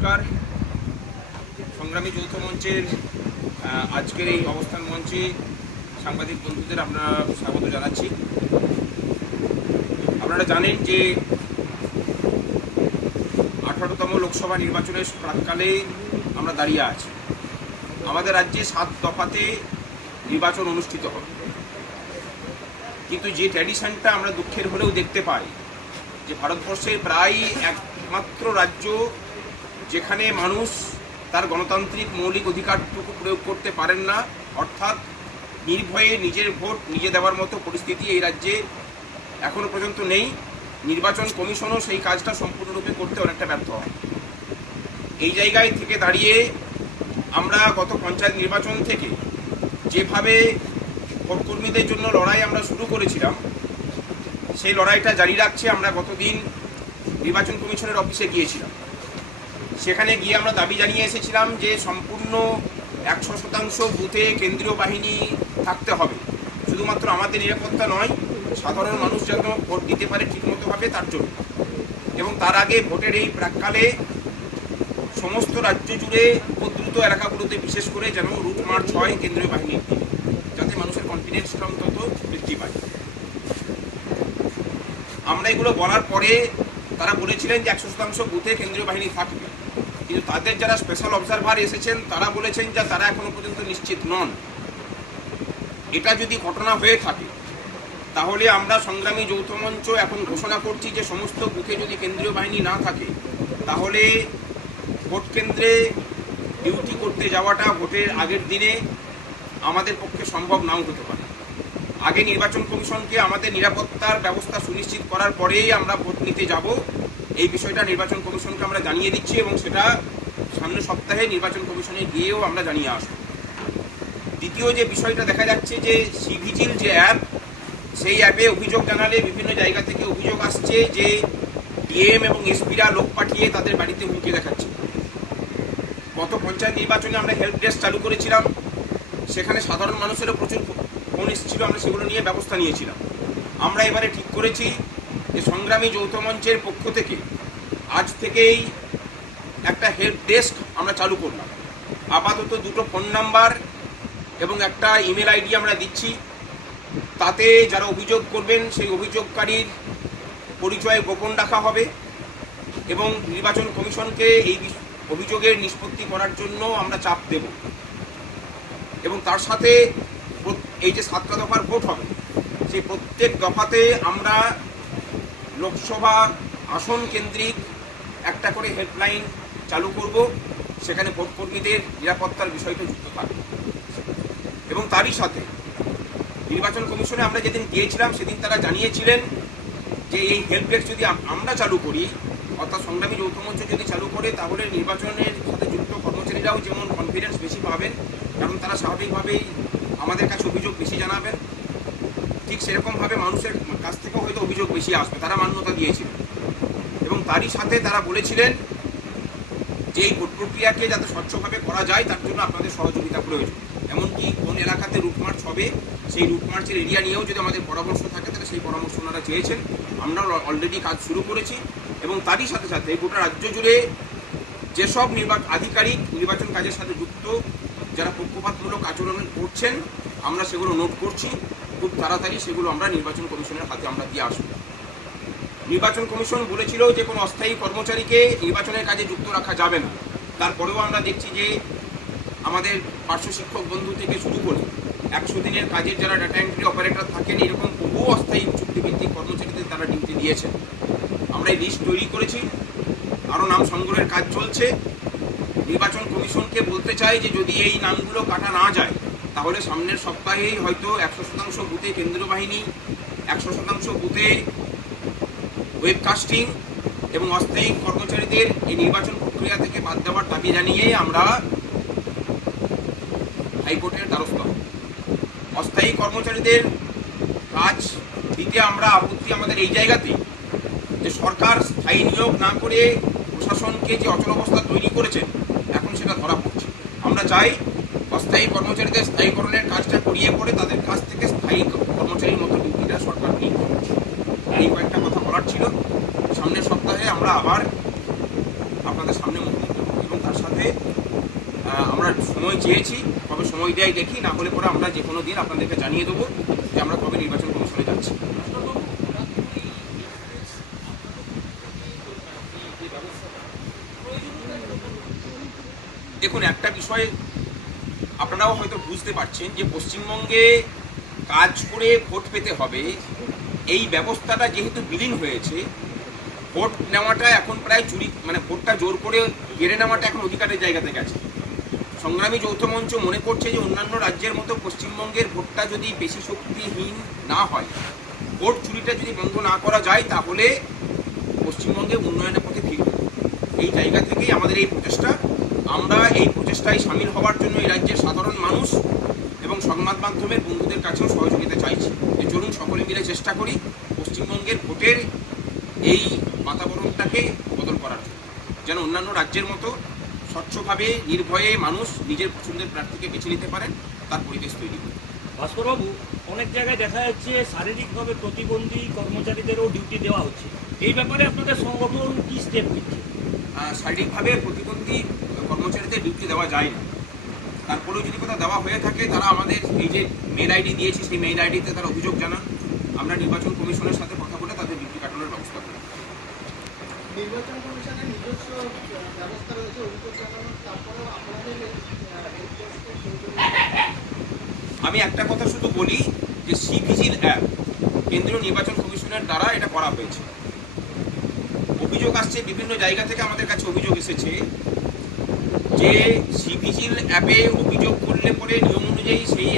নমস্কার। সংগ্রামী যৌথ মঞ্চের আজকের এই অবস্থান মঞ্চে সাংবাদিক বন্ধুদের আপনারা স্বাগত জানাচ্ছি। আপনারা জানেন যে 18তম লোকসভা নির্বাচনের প্রাক্কালে আমরা দাঁড়িয়ে আছি। আমাদের রাজ্যে 7 দফাতে নির্বাচন অনুষ্ঠিত হবে, কিন্তু যে ট্র্যাডিশনটা আমরা দুঃখের হলেও দেখতে পাই যে ভারতবর্ষের প্রায় একমাত্র রাজ্য যেখানে মানুষ তার গণতান্ত্রিক মৌলিক অধিকারটুকু প্রয়োগ করতে পারেন না, অর্থাৎ নির্ভয়ে নিজের ভোট নিজে দেওয়ার মতো পরিস্থিতি এই রাজ্যে এখনও পর্যন্ত নেই। নির্বাচন কমিশনও সেই কাজটা সম্পূর্ণরূপে করতে অনেকটা ব্যর্থ হয়। এই জায়গায় থেকে দাঁড়িয়ে আমরা গত পঞ্চায়েত নির্বাচন থেকে যেভাবে ভোটকর্মীদের জন্য লড়াই আমরা শুরু করেছিলাম, সেই লড়াইটা জারি রাখছে। আমরা গতদিন নির্বাচন কমিশনের অফিসে গিয়েছিলাম। সেখানে গিয়ে আমরা দাবি জানিয়ে এসেছিলাম যে সম্পূর্ণ 100% বুথে কেন্দ্রীয় বাহিনী থাকতে হবে, শুধুমাত্র আমাদের নিরাপত্তা নয়, সাধারণ মানুষ যেন ভোট দিতে পারে ঠিকমতোভাবে তার জন্য। এবং তার আগে ভোটের এই প্রাক্কালে সমস্ত রাজ্য জুড়ে উপদ্রুত এলাকাগুলোতে বিশেষ করে যেন রুট মার্চ হয় কেন্দ্রীয় বাহিনীর দিকে, যাতে মানুষের কনফিডেন্সটা অন্তত বৃদ্ধি পায়। আমরা এগুলো বলার পরে তারা বলেছিলেন যে 100% বুথে কেন্দ্রীয় বাহিনী থাকবে, কিন্তু তাদের যারা স্পেশাল অবজারভার এসেছেন তারা বলেছেন যে তারা এখনো পর্যন্ত নিশ্চিত নন। এটা যদি ঘটনা হয়ে থাকে তাহলে আমরা সংগ্রামী যৌথ মঞ্চ এখন ঘোষণা করছি যে সমস্ত বুথে যদি কেন্দ্রীয় বাহিনী না থাকে তাহলে ভোট কেন্দ্রে ডিউটি করতে যাওয়াটা ভোটের আগের দিনে আমাদের পক্ষে সম্ভব নাও হতে পারে। আগে নির্বাচন কমিশনকে আমাদের নিরাপত্তার ব্যবস্থা সুনিশ্চিত করার পরেই আমরা ভোট নিতে যাব, এই বিষয়টা নির্বাচন কমিশনকে আমরা জানিয়ে দিচ্ছি এবং সেটা সামনের সপ্তাহে নির্বাচন কমিশনে গিয়েও আমরা জানিয়ে আসব। দ্বিতীয় যে বিষয়টা দেখা যাচ্ছে যে সিভিজিল যে অ্যাপ, সেই অ্যাপে অভিযোগ জানালে বিভিন্ন জায়গা থেকে অভিযোগ আসছে যে ডিএম এবং এসপিরা লোক পাঠিয়ে তাদের বাড়িতে হুমকি দেখাচ্ছে। গত পঞ্চায়েত নির্বাচনে আমরা হেল্প ডেস্ক চালু করেছিলাম, সেখানে সাধারণ মানুষেরও প্রচুর ফোন এসেছিল, আমরা সেগুলো নিয়ে ব্যবস্থা নিয়েছিলাম। আমরা এবারে ঠিক করেছি যে সংগ্রামী যৌথ মঞ্চের পক্ষ থেকে আজ থেকেই একটা হেল্প ডেস্ক আমরা চালু করলাম। আপাতত 2টো ফোন নাম্বার এবং একটা ইমেল আইডি আমরা দিচ্ছি। তাতে যারা অভিযোগ করবেন সেই অভিযোগকারীর পরিচয় গোপন রাখা হবে এবং নির্বাচন কমিশনকে এই অভিযোগের নিষ্পত্তি করার জন্য আমরা চাপ দেব। এবং তার সাথে এই যে 7টা দফার ভোট হবে, সেই প্রত্যেক দফাতে আমরা লোকসভা আসন কেন্দ্রিক একটা করে হেল্পলাইন চালু করব, সেখানে ভোটকর্মীদের নিরাপত্তার বিষয়টা যুক্ত থাকবে। এবং তারই সাথে নির্বাচন কমিশনে আমরা যেদিন গিয়েছিলাম সেদিন তারা জানিয়েছিলেন যে এই হেল্প ডেস্ক যদি আমরা চালু করি, অর্থাৎ সংগ্রামী যৌথ মঞ্চ যদি চালু করে, তাহলে নির্বাচনের সাথে যুক্ত কর্মচারীরাও যেমন কনফিডেন্স বেশি পাবেন, কারণ তারা স্বাভাবিকভাবেই আমাদের কাছে অভিযোগ বেশি জানাবেন, ঠিক সেরকমভাবে মানুষের কাছ থেকেও হয়তো অভিযোগ বেশি আসবে, তারা মান্যতা দিয়েছিলেন। এবং তারই সাথে তারা বলেছিলেন যে এই ভোট প্রক্রিয়াকে যাতে স্বচ্ছভাবে করা যায় তার জন্য আপনাদের সহযোগিতা প্রয়োজন। এমনকি কোন এলাকাতে রুট মার্চ হবে সেই রুট মার্চের এরিয়া নিয়েও যদি আমাদের পরামর্শ থাকে তাহলে সেই পরামর্শ ওনারা চেয়েছেন। আমরা অলরেডি কাজ শুরু করেছি। এবং তারই সাথে সাথে গোটা রাজ্য জুড়ে যেসব আধিকারিক নির্বাচন কাজের সাথে যুক্ত, যারা পক্ষপাতমূলক আচরণ করছেন, আমরা সেগুলো নোট করছি। খুব তাড়াতাড়ি সেগুলো আমরা নির্বাচন কমিশনের হাতে আমরা দিয়ে আসব। নির্বাচন কমিশন বলেছিল যে কোনো অস্থায়ী কর্মচারীকে নির্বাচনের কাজে যুক্ত রাখা যাবে না। তারপরেও আমরা দেখছি যে আমাদের পার্শ্ব শিক্ষক বন্ধু থেকে শুরু করে 100 দিনের কাজের যারা ডাটা এন্ট্রি অপারেটর থাকেন, এরকম বহু অস্থায়ী চুক্তিভিত্তিক কর্মচারীদের তারা ডিউটি দিয়েছেন। আমরা এই লিস্ট তৈরি করেছি, আরও নাম সংগ্রহের কাজ চলছে। নির্বাচন কমিশনকে বলতে চাই যে যদি এই নামগুলো কাটা না যায় তাহলে সামনের সপ্তাহেই হয়তো 100% বুথে কেন্দ্রীয় বাহিনী, 100% বুথে ওয়েবকাস্টিং এবং অস্থায়ী কর্মচারীদের এই নির্বাচন প্রক্রিয়া থেকে বাদ দেওয়ার দাবি জানিয়ে আমরা হাইকোর্টের দ্বারস্থ হব। অস্থায়ী কর্মচারীদের কাজ দিতে আমরা আপত্তি আমাদের এই জায়গাতেই যে সরকার স্থায়ী নিয়োগ না করে প্রশাসনকে যে অচলাবস্থা তৈরি করেছেন, এখন সেটা ধরা পড়ছে। আমরা চাই অস্থায়ী কর্মচারীদের স্থায়ীকরণের কাজটা করিয়ে পড়ে তাদের কাছ থেকে স্থায়ী কর্মচারীর মতো ডিউটিটা সরকার নিয়ে। এই কয়েকটা কথা বলার ছিল। সামনের সপ্তাহে আমরা আবার আপনাদের সামনে মুখ চেয়েছি, কবে সময় দেয় দেখি, না হলে পরে আমরা যে কোনো দিন আপনাদেরকে জানিয়ে দেবো যে আমরা কবে নির্বাচন কমিশনে যাচ্ছি। দেখুন, একটা বিষয় আপনারাও হয়তো বুঝতে পারছেন যে পশ্চিমবঙ্গে কাজ করে ভোট পেতে হবে, এই ব্যবস্থাটা যেহেতু বিলীন হয়েছে, ভোট নেওয়াটা এখন প্রায় চুরি, মানে ভোটটা জোর করে কেড়ে নেওয়াটা এখন অধিকারের জায়গাতে গেছে। সংগ্রামী যৌথ মঞ্চ মনে করছে যে অন্যান্য রাজ্যের মতো পশ্চিমবঙ্গের ভোটটা যদি বেশি শক্তিহীন না হয়, ভোট চুরিটা যদি বন্ধ না করা যায়, তাহলে পশ্চিমবঙ্গে উন্নয়নের পথে ফিরবে। এই জায়গা থেকেই আমাদের এই প্রচেষ্টা। আমরা এই প্রচেষ্টায় সামিল হওয়ার জন্য এই রাজ্যের সাধারণ মানুষ এবং সংবাদ মাধ্যমের বন্ধুদের কাছেও সহযোগিতা চাইছি যে চলুন সকলে মিলে চেষ্টা করি পশ্চিমবঙ্গের ভোটের এই বাতাবরণটাকে বদল করার জন্য, যেন অন্যান্য রাজ্যের মতো স্বচ্ছভাবে নির্ভয়ে মানুষ নিজের পছন্দের প্রার্থীকে বেছে নিতে পারেন, তার পরিবেশ তৈরি করে। ভাস্করবাবু, অনেক জায়গায় দেখা যাচ্ছে শারীরিকভাবে প্রতিবন্ধী কর্মচারীদেরও ডিউটি দেওয়া হচ্ছে, এই ব্যাপারে আপনাদের সংগঠন কি স্টেপ নিচ্ছে? শারীরিকভাবে প্রতিবন্ধী কর্মচারীদের ডিউটি দেওয়া যায় না। তারপরেও যদি কোথাও দেওয়া হয়ে থাকে, তারা আমাদের এই যে মেইল আইডি দিয়েছি, সেই মেইল আইডিতে তারা অভিযোগ জানান। আমরা নির্বাচন কমিশনের সাথে কথা বলে তাদের ডিউটি কাটানোর ব্যবস্থা করি। নির্বাচন কমিশনের নিজস্ব ব্যবস্থা রয়েছে অভিযোগ জানানোর, তারপরেও আপনাদের আমি একটা কথা শুধু বলি যে সিভিজিল অ্যাপ কেন্দ্রীয় নির্বাচন কমিশনের দ্বারা এটা করা হয়েছে। অভিযোগ আসছে বিভিন্ন জায়গা থেকে, আমাদের কাছে অভিযোগ এসেছে যে সিভিজিল অ্যাপে অভিযোগ করলে পরে নিয়ম অনুযায়ী সেই